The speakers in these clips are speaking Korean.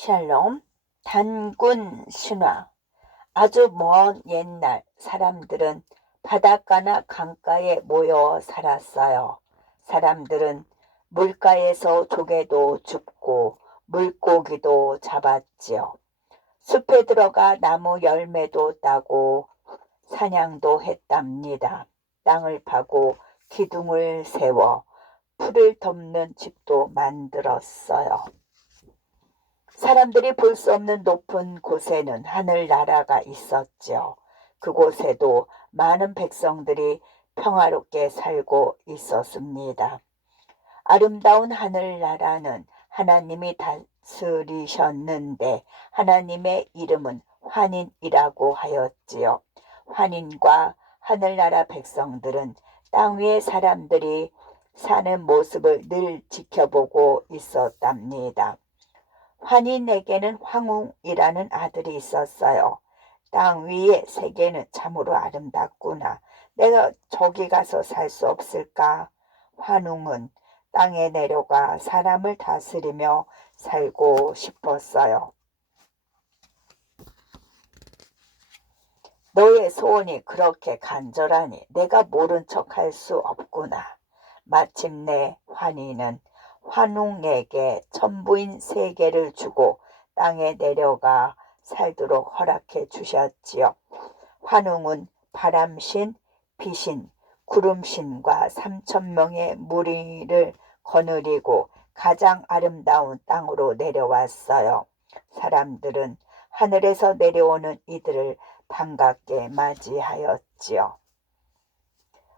샬롬, 단군 신화. 아주 먼 옛날 사람들은 바닷가나 강가에 모여 살았어요. 사람들은 물가에서 조개도 줍고 물고기도 잡았지요. 숲에 들어가 나무 열매도 따고 사냥도 했답니다. 땅을 파고 기둥을 세워 풀을 덮는 집도 만들었어요. 사람들이 볼 수 없는 높은 곳에는 하늘나라가 있었죠. 그곳에도 많은 백성들이 평화롭게 살고 있었습니다. 아름다운 하늘나라는 하나님이 다스리셨는데 하나님의 이름은 환인이라고 하였지요. 환인과 하늘나라 백성들은 땅 위의 사람들이 사는 모습을 늘 지켜보고 있었답니다. 환인에게는 황웅이라는 아들이 있었어요. 땅 위의 세계는 참으로 아름답구나. 내가 저기 가서 살 수 없을까? 환웅은 땅에 내려가 사람을 다스리며 살고 싶었어요. 너의 소원이 그렇게 간절하니 내가 모른 척할 수 없구나. 마침내 환희는 환웅에게 천부인 3개를 주고 땅에 내려가 살도록 허락해 주셨지요. 환웅은 바람신, 비신, 구름신과 3,000명의 무리를 거느리고 가장 아름다운 땅으로 내려왔어요. 사람들은 하늘에서 내려오는 이들을 반갑게 맞이하였지요.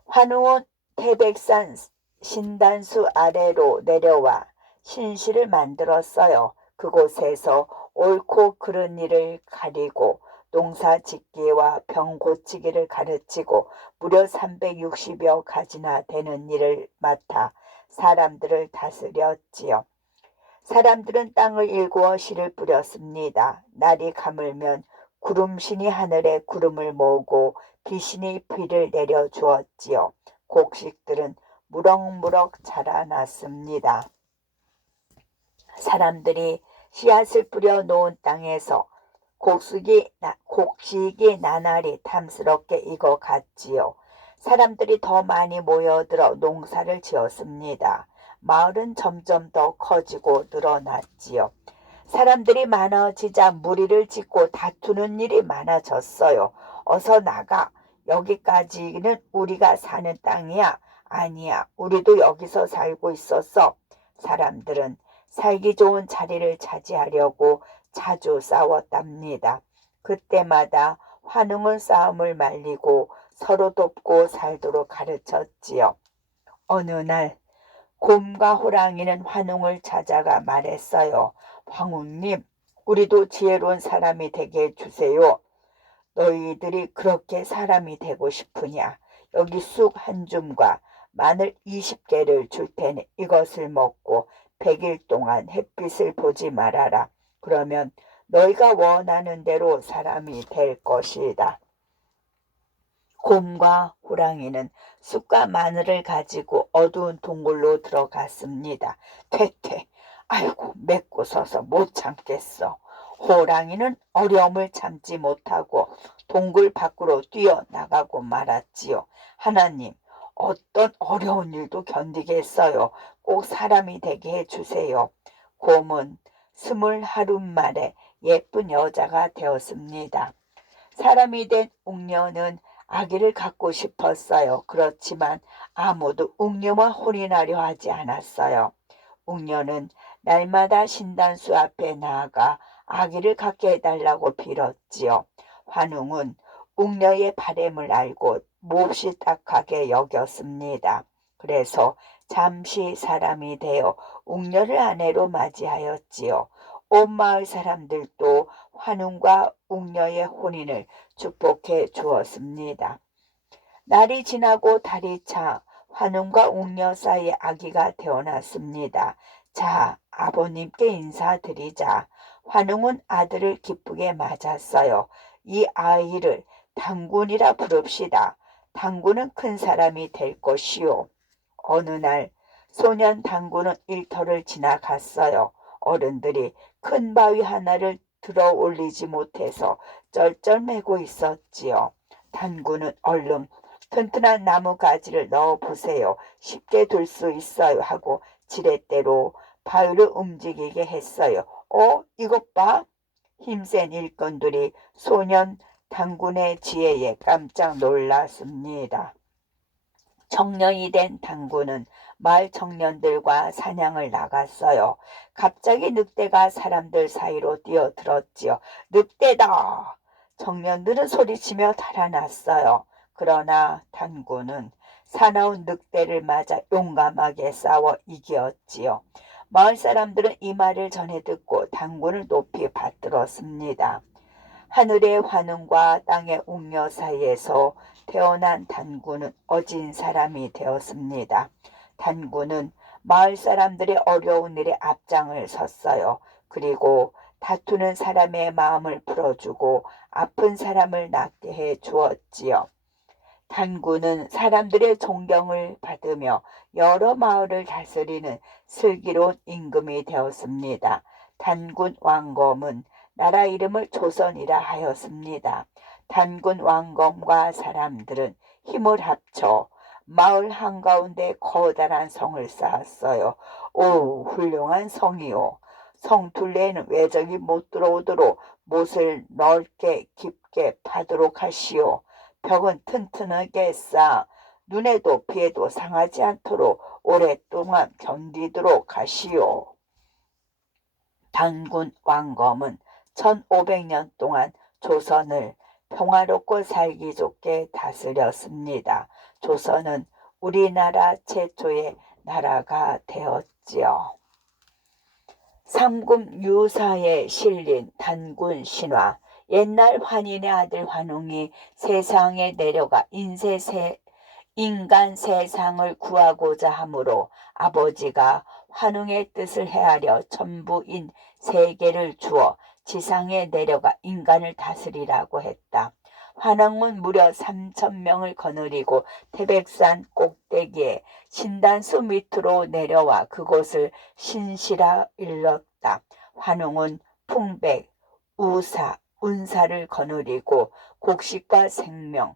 환웅은 태백산 신단수 아래로 내려와 신실을 만들었어요. 그곳에서 옳고 그른 일을 가리고 농사 짓기와 병 고치기를 가르치고 무려 360여 가지나 되는 일을 맡아 사람들을 다스렸지요. 사람들은 땅을 일구어 씨를 뿌렸습니다. 날이 가물면 구름신이 하늘에 구름을 모으고 비신이 비를 내려주었지요. 곡식들은 무럭무럭 자라났습니다. 사람들이 씨앗을 뿌려 놓은 땅에서 곡식이 나날이 탐스럽게 익어갔지요. 사람들이 더 많이 모여들어 농사를 지었습니다. 마을은 점점 더 커지고 늘어났지요. 사람들이 많아지자 무리를 짓고 다투는 일이 많아졌어요. 어서 나가. 여기까지는 우리가 사는 땅이야. 아니야. 우리도 여기서 살고 있었어. 사람들은 살기 좋은 자리를 차지하려고 자주 싸웠답니다. 그때마다 환웅은 싸움을 말리고 서로 돕고 살도록 가르쳤지요. 어느 날 곰과 호랑이는 환웅을 찾아가 말했어요. 황후님, 우리도 지혜로운 사람이 되게 해주세요. 너희들이 그렇게 사람이 되고 싶으냐? 여기 쑥 한 줌과 마늘 20개를 줄 테니 이것을 먹고 100일 동안 햇빛을 보지 말아라. 그러면 너희가 원하는 대로 사람이 될 것이다. 곰과 호랑이는 쑥과 마늘을 가지고 어두운 동굴로 들어갔습니다. 퇴퇴, 아이고 맵고 서서 못 참겠어. 호랑이는 어려움을 참지 못하고 동굴 밖으로 뛰어나가고 말았지요. 하나님, 어떤 어려운 일도 견디겠어요. 꼭 사람이 되게 해주세요. 곰은 21하루 만에 예쁜 여자가 되었습니다. 사람이 된 웅녀는 아기를 갖고 싶었어요. 그렇지만 아무도 웅녀와 혼인하려 하지 않았어요. 웅녀는 날마다 신단수 앞에 나아가 아기를 갖게 해달라고 빌었지요. 환웅은 웅녀의 바램을 알고 몹시 딱하게 여겼습니다. 그래서 잠시 사람이 되어 웅녀를 아내로 맞이하였지요. 온 마을 사람들도 환웅과 웅녀의 혼인을 축복해 주었습니다. 날이 지나고 달이 차 환웅과 웅녀 사이에 아기가 태어났습니다. 자, 아버님께 인사드리자. 환웅은 아들을 기쁘게 맞았어요. 이 아이를 단군이라 부릅시다. 단군은 큰 사람이 될 것이요. 어느 날 소년 단군은 일터를 지나갔어요. 어른들이 큰 바위 하나를 들어 올리지 못해서 쩔쩔매고 있었지요. 단군은 얼른 튼튼한 나무 가지를 넣어 보세요. 쉽게 들 수 있어요 하고 지렛대로 바위를 움직이게 했어요. 이것 봐. 힘센 일꾼들이 소년 단군의 지혜에 깜짝 놀랐습니다. 청년이 된 단군은 마을 청년들과 사냥을 나갔어요. 갑자기 늑대가 사람들 사이로 뛰어들었지요. 늑대다! 청년들은 소리치며 달아났어요. 그러나 단군은 사나운 늑대를 맞아 용감하게 싸워 이겼지요. 마을 사람들은 이 말을 전해 듣고 단군을 높이 받들었습니다. 하늘의 환웅과 땅의 웅녀 사이에서 태어난 단군은 어진 사람이 되었습니다. 단군은 마을 사람들의 어려운 일에 앞장을 섰어요. 그리고 다투는 사람의 마음을 풀어주고 아픈 사람을 낫게 해 주었지요. 단군은 사람들의 존경을 받으며 여러 마을을 다스리는 슬기로운 임금이 되었습니다. 단군 왕검은 나라 이름을 조선이라 하였습니다. 단군 왕검과 사람들은 힘을 합쳐 마을 한가운데 커다란 성을 쌓았어요. 오, 훌륭한 성이요. 성 둘레에는 외적이 못 들어오도록 못을 넓게 깊게 파도록 하시오. 벽은 튼튼하게 쌓아 눈에도 피에도 상하지 않도록 오랫동안 견디도록 하시오. 단군 왕검은 1500년 동안 조선을 평화롭고 살기 좋게 다스렸습니다. 조선은 우리나라 최초의 나라가 되었지요. 삼국 유사에 실린 단군 신화. 옛날 환인의 아들 환웅이 세상에 내려가 인간 세상을 구하고자 하므로 아버지가 환웅의 뜻을 헤아려 천부인 세계를 주어 지상에 내려가 인간을 다스리라고 했다. 환웅은 무려 3,000명을 거느리고 태백산 꼭대기에 신단수 밑으로 내려와 그곳을 신시라 일렀다. 환웅은 풍백, 우사, 운사를 거느리고 곡식과 생명,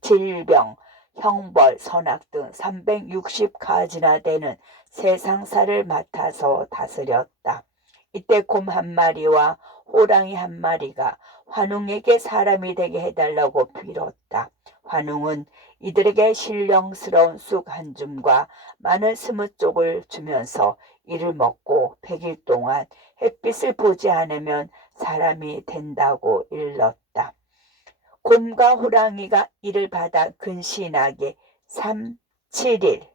질병, 형벌, 선악 등 360가지나 되는 세상사를 맡아서 다스렸다. 이때 곰 한 마리와 호랑이 한 마리가 환웅에게 사람이 되게 해달라고 빌었다. 환웅은 이들에게 신령스러운 쑥 한 줌과 마늘 20쪽을 주면서 이를 먹고 100일 동안 햇빛을 보지 않으면 사람이 된다고 일렀다. 곰과 호랑이가 이를 받아 근신하게 7일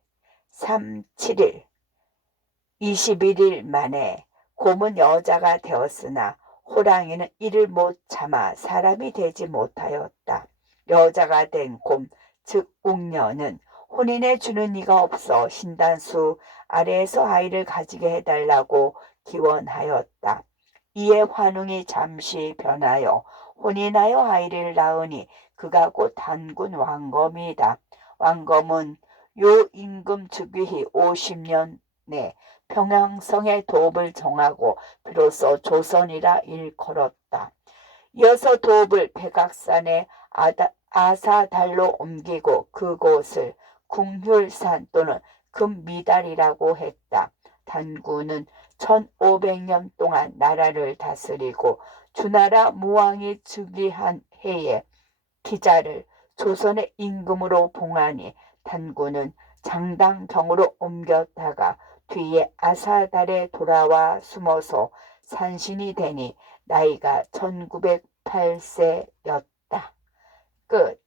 21일 만에 곰은 여자가 되었으나 호랑이는 이를 못 참아 사람이 되지 못하였다. 여자가 된 곰, 즉 웅녀는 혼인해 주는 이가 없어 신단수 아래에서 아이를 가지게 해달라고 기원하였다. 이에 환웅이 잠시 변하여 혼인하여 아이를 낳으니 그가 곧 단군 왕검이다. 왕검은 요 임금 즉위히 50년 내 평양성의 도읍을 정하고 비로소 조선이라 일컬었다. 이어서 도읍을 백악산의 아사달로 옮기고 그곳을 궁휼산 또는 금미달이라고 했다. 단군은 1500년 동안 나라를 다스리고 주나라 무왕이 즉위한 해에 기자를 조선의 임금으로 봉하니 단군은 장당경으로 옮겼다가 뒤에 아사달에 돌아와 숨어서 산신이 되니 나이가 1908세였다. 끝.